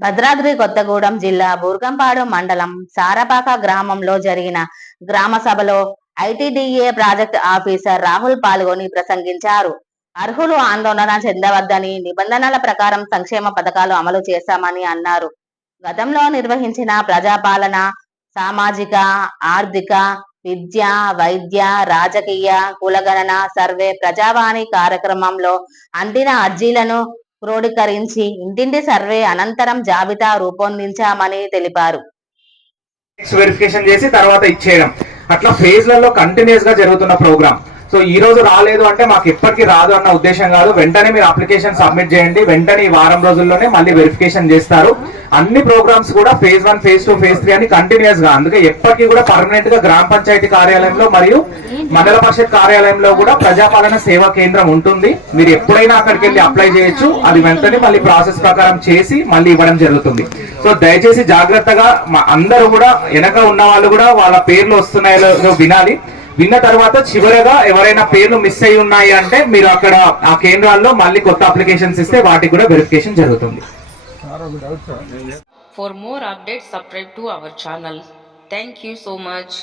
భద్రాద్రి కొత్తగూడెం జిల్లా బూర్గంపాడు మండలం సారపాక గ్రామంలో జరిగిన గ్రామ సభలో ఐటీడీఏ ప్రాజెక్ట్ ఆఫీసర్ రాహుల్ పాల్గొని ప్రసంగించారు. అర్హులు ఆందోళన చెందవద్దని నిబంధనల ప్రకారం సంక్షేమ పథకాలు అమలు చేశామని అన్నారు. గతంలో నిర్వహించిన ప్రజాపాలన సామాజిక ఆర్థిక విద్య వైద్య రాజకీయ కులగణన సర్వే ప్రజావాణి కార్యక్రమంలో అందిన అర్జీలను క్రోడీకరించి ఇంటింటి సర్వే అనంతరం జాబితా రూపొందించామని తెలిపారు. వెరిఫికేషన్ చేసి తర్వాత ఇచ్చేయడం. అట్లా ఫేజ్లలో కంటిన్యూస్గా జరుగుతున్న ప్రోగ్రామ్ సో ఈ రోజు రాలేదు అంటే మాకు ఎప్పటికీ రాదు అన్న ఉద్దేశం కాదు. వెంటనే మీరు అప్లికేషన్ సబ్మిట్ చేయండి. వెంటనే ఈ వారం రోజుల్లోనే మళ్ళీ వెరిఫికేషన్ చేస్తారు. అన్ని ప్రోగ్రామ్స్ కూడా phase one phase two phase three అని కంటిన్యూస్గా అందుకే ఎప్పటికీ కూడా పర్మనెంట్గా గ్రామ పంచాయతీ కార్యాలయంలో మరియు మండల పరిషత్ కార్యాలయంలో కూడా ప్రజాపాలన సేవా కేంద్రం ఉంటుంది. మీరు ఎప్పుడైనా అక్కడికి వెళ్ళి అప్లై చేయొచ్చు. అది వెంటనే మళ్ళీ ప్రాసెస్ ప్రకారం చేసి మళ్ళీ ఇవ్వడం జరుగుతుంది. సో దయచేసి జాగ్రత్తగా మా అందరూ కూడా వెనక ఉన్న వాళ్ళు కూడా వాళ్ళ పేర్లు వస్తున్నాయో వినాలి. విన్న తర్వాత చివరగా ఎవరైనా పేర్లు మిస్ అయి ఉన్నాయి అంటే మీరు అక్కడ ఆ కేంద్రాల్లో మళ్ళీ కొత్త అప్లికేషన్స్ ఇస్తే వాటికి కూడా వెరిఫికేషన్ జరుగుతుంది. For more update subscribe to our channel thank you so much